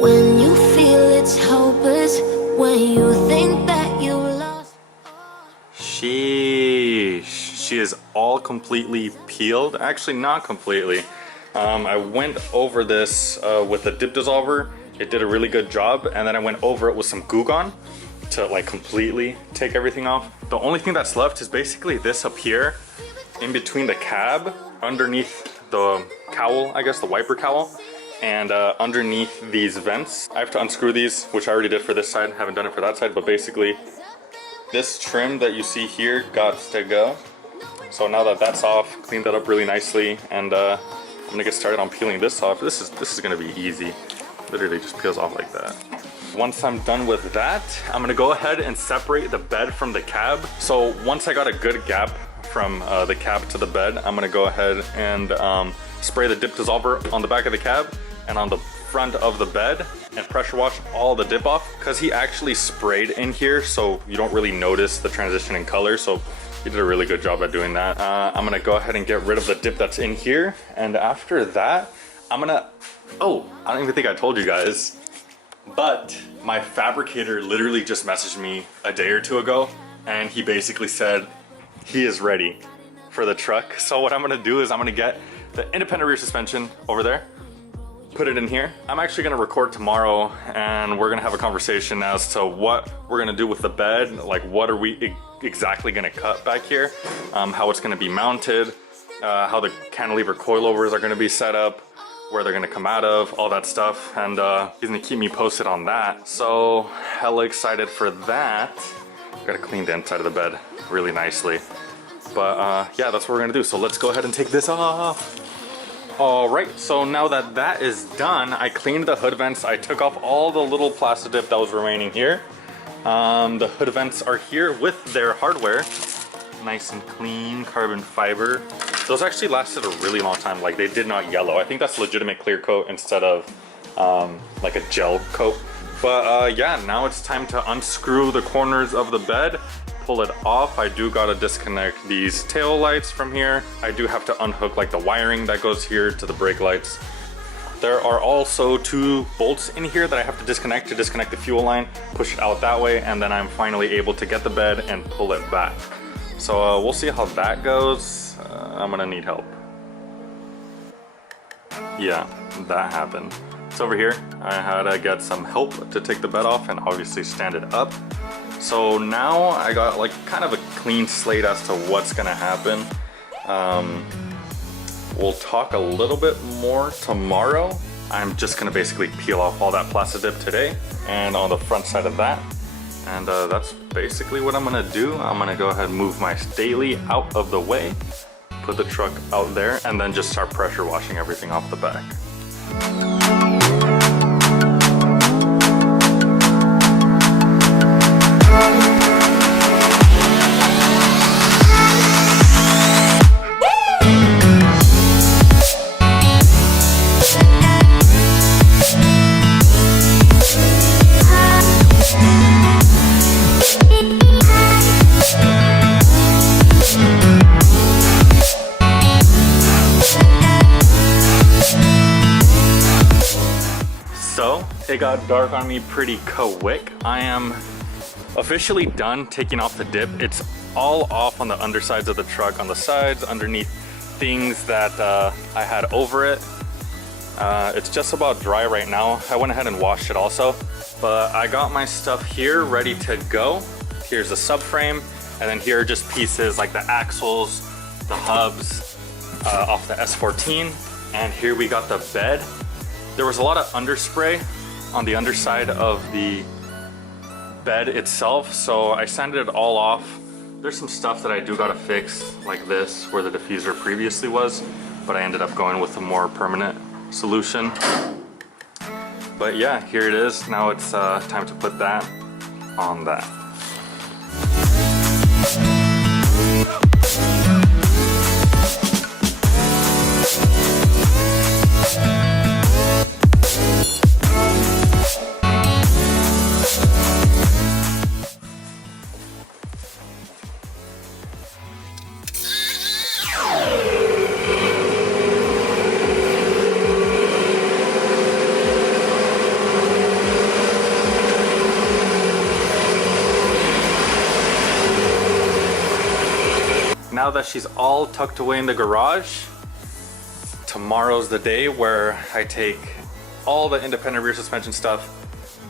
When you feel it's hopeless, when you think that you lost. Sheesh. She is all completely peeled. Actually, not completely. I went over this with a dip dissolver. It did a really good job, and then I went over it with some Goo Gone to like completely take everything off. The only thing that's left is basically this up here in between the cab, underneath the cowl, I guess the wiper cowl, and underneath these vents. I have to unscrew these, which I already did for this side, haven't done it for that side, but basically this trim that you see here got to go. So now that that's off, cleaned that up really nicely, and I'm gonna get started on peeling this off. This is gonna be easy. Literally just peels off like that. Once I'm done with that, I'm gonna go ahead and separate the bed from the cab. So once I got a good gap from the cab to the bed, I'm gonna go ahead and spray the dip dissolver on the back of the cab and on the front of the bed and pressure wash all the dip off, because he actually sprayed in here so you don't really notice the transition in color. So he did a really good job at doing that. I'm gonna go ahead and get rid of the dip that's in here, and after that I'm gonna, oh, I don't even think I told you guys, but my fabricator literally just messaged me a day or two ago, and he basically said he is ready for the truck. So what I'm gonna do is I'm gonna get the independent rear suspension over there, put it in here. I'm actually gonna record tomorrow, and we're gonna have a conversation as to what we're gonna do with the bed, like what are we exactly gonna cut back here, how it's gonna be mounted, how the cantilever coilovers are gonna be set up, where they're gonna come out of, all that stuff, and he's gonna keep me posted on that. So hella excited for that. Gotta clean the inside of the bed really nicely. But yeah, that's what we're gonna do. So let's go ahead and take this off. All right, so now that that is done, I cleaned the hood vents. I took off all the little plastic dip that was remaining here. The hood vents are here with their hardware. Nice and clean carbon fiber. Those actually lasted a really long time. Like, they did not yellow. I think that's legitimate clear coat instead of like a gel coat. But yeah, now it's time to unscrew the corners of the bed, pull it off. I do gotta disconnect these tail lights from here. I do have to unhook like the wiring that goes here to the brake lights. There are also 2 bolts in here that I have to disconnect the fuel line, push it out that way, and then I'm finally able to get the bed and pull it back. So we'll see how that goes. I'm gonna need help. Yeah, that happened. It's over here. I had to get some help to take the bed off and obviously stand it up. So now I got like kind of a clean slate as to what's gonna happen. We'll talk a little bit more tomorrow. I'm just gonna basically peel off all that plastic dip today and on the front side of that. And that's basically what I'm gonna do. I'm gonna go ahead and move my daily out of the way, put the truck out there, and then just start pressure washing everything off the back. So it got dark on me pretty quick. I am officially done taking off the dip. It's all off on the undersides of the truck, on the sides, underneath things that I had over it. It's just about dry right now. I went ahead and washed it also, but I got my stuff here ready to go. Here's the subframe, and then here are just pieces like the axles, the hubs off the S14, and here we got the bed. There was a lot of underspray on the underside of the bed itself, so I sanded it all off. There's some stuff that I do gotta fix, like this, where the diffuser previously was, but I ended up going with a more permanent solution. But yeah, here it is. Now it's time to put that on that. now that she's all tucked away in the garage, tomorrow's the day where I take all the independent rear suspension stuff,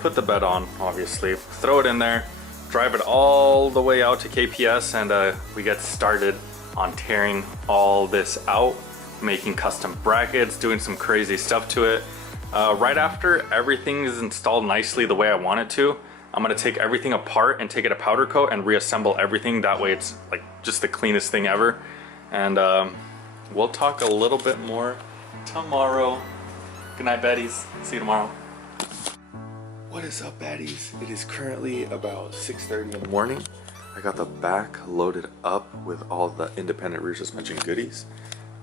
put the bed on, obviously, throw it in there, drive it all the way out to KPS, and we get started on tearing all this out, making custom brackets, doing some crazy stuff to it. Right after everything is installed nicely the way I want it to, I'm gonna take everything apart and take it a powder coat and reassemble everything. That way it's like just the cleanest thing ever. And we'll talk a little bit more tomorrow. Good night, Baddies. See you tomorrow. What is up, Baddies? It is currently about 6:30 in the morning. I got the back loaded up with all the independent rear suspension goodies.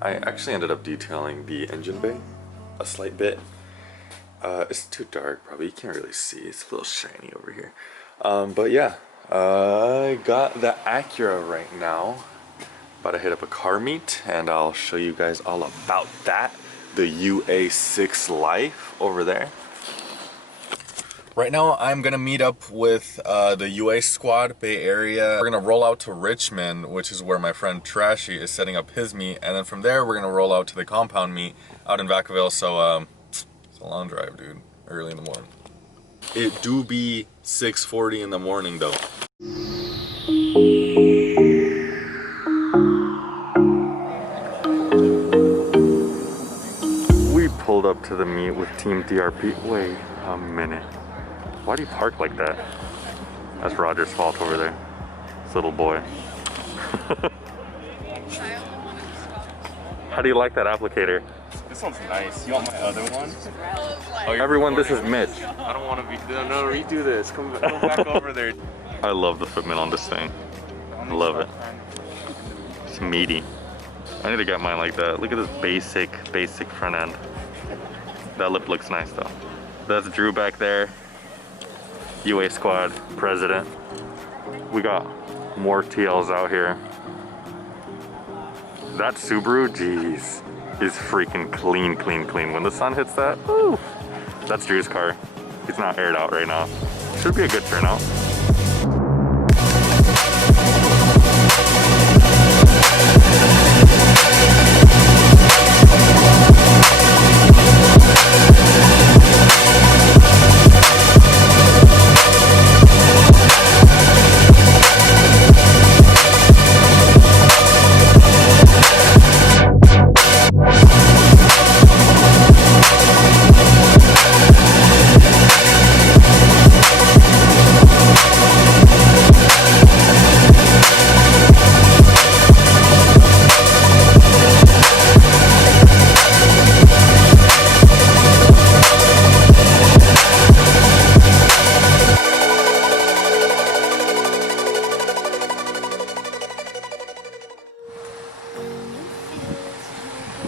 I actually ended up detailing the engine bay a slight bit. It's too dark, probably. You can't really see. It's a little shiny over here. But yeah, I got the Acura right now. About to hit up a car meet, and I'll show you guys all about that. The UA6 Life over there. Right now, I'm gonna meet up with the UA squad, Bay Area. We're gonna roll out to Richmond, which is where my friend Trashy is setting up his meet, and then from there, we're gonna roll out to the compound meet out in Vacaville. So it's a long drive, dude. Early in the morning. It do be 6:40 in the morning, though. We pulled up to the meet with Team DRP. Wait a minute. Why do you park like that? That's Roger's fault over there. This little boy. How do you like that applicator? This one's nice. You want my other one? Oh, everyone, this is Mitch. I don't want to be. No, redo this. Come back over there. I love the fitment on this thing. I love it. It's meaty. I need to get mine like that. Look at this basic front end. That lip looks nice though. That's Drew back there. UA squad president. We got more TLs out here. That Subaru, jeez, is freaking clean. When the sun hits that, ooh. That's Drew's car. He's not aired out right now. Should be a good turnout.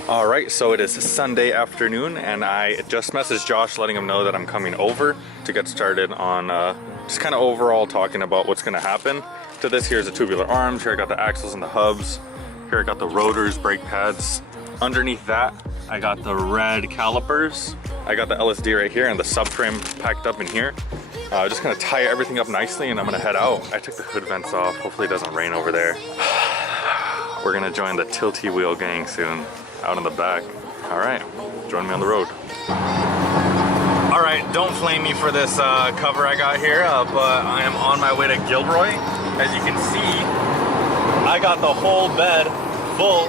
Alright, so it is Sunday afternoon, and I just messaged Josh letting him know that I'm coming over to get started on just kind of overall talking about what's going to happen to this. Here's the tubular arms, here I got the axles and the hubs, here I got the rotors, brake pads. Underneath that, I got the red calipers, I got the LSD right here, and the subframe packed up in here. Just gonna tie everything up nicely, and I'm gonna head out. I took the hood vents off, hopefully it doesn't rain over there. We're gonna join the tilty wheel gang soon. Out in the back. All right, join me on the road. All right, don't flame me for this cover I got here, but I am on my way to Gilroy. As you can see, I got the whole bed full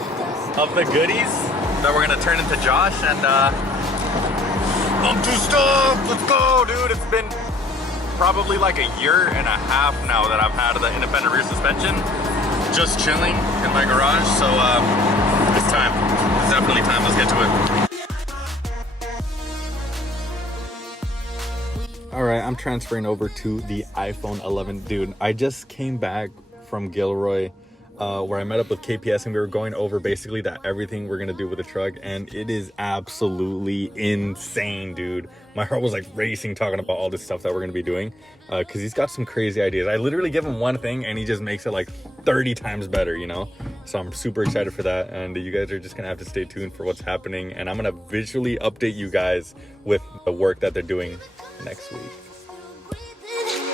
of the goodies that we're gonna turn into Josh, and I'm too stoked. Let's go, dude. It's been probably like a year and a half now that I've had the independent rear suspension, just chilling in my garage. So it's time. It's definitely time. Let's get to it. All right, I'm transferring over to the iPhone 11. Dude, I just came back from Gilroy where I met up with KPS, and we were going over basically everything we're gonna do with the truck, and it is absolutely insane, dude. My heart was like racing talking about all this stuff that we're gonna be doing, because he's got some crazy ideas. I literally give him one thing and he just makes it like 30 times better, you know? So I'm super excited for that, and you guys are just gonna have to stay tuned for what's happening, and I'm gonna visually update you guys with the work that they're doing next week.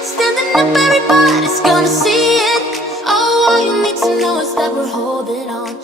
Standing up, everybody's gonna see it. Oh, all you need to know knows that we're holding on.